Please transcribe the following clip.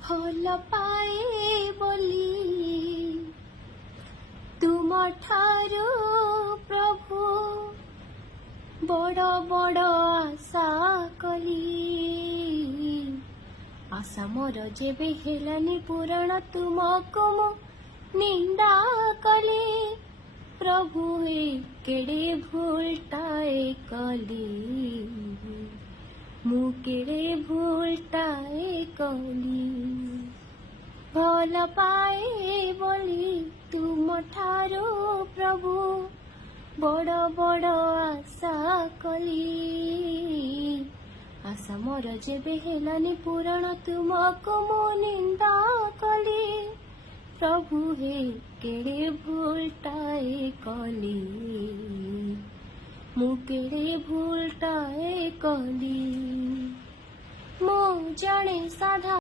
ଭଲ ପାଏ ବୋଲି ତୁମ ଠାରୁ ପ୍ରଭୁ ବଡ଼ ବଡ଼ ଆଶା କଲି। ଆଶା ମୋର ଯେବେ ହେଲାନି ପୂରଣ ତୁମକୁ ମୁଁ ନିନ୍ଦା କଲି। ପ୍ରଭୁ ହେ କେଡ଼େ ଭୁଲଟାଏ କଲି, ମୁଁ କେଡ଼େ ଭୁଲଟାଏ କଲି। ଭଲ ପାଏ ବୋଲି ତୁମ ଠାରୁ ପ୍ରଭୁ ବଡ଼ ବଡ଼ ଆଶା କଲି। ଆଶା ମୋର ଯେବେ ହେଲାନି ପୂରଣ ତୁମକୁ ମୁଁ ନିନ୍ଦା କଲି। ପ୍ରଭୁ ହେ କେଡ଼େ ଭୁଲଟାଏ କଲି, ମୁଁ କେଡ଼େ ଭୁଲଟାଏ କଲି। ମୁଁ ଜାଣେ ସାଧା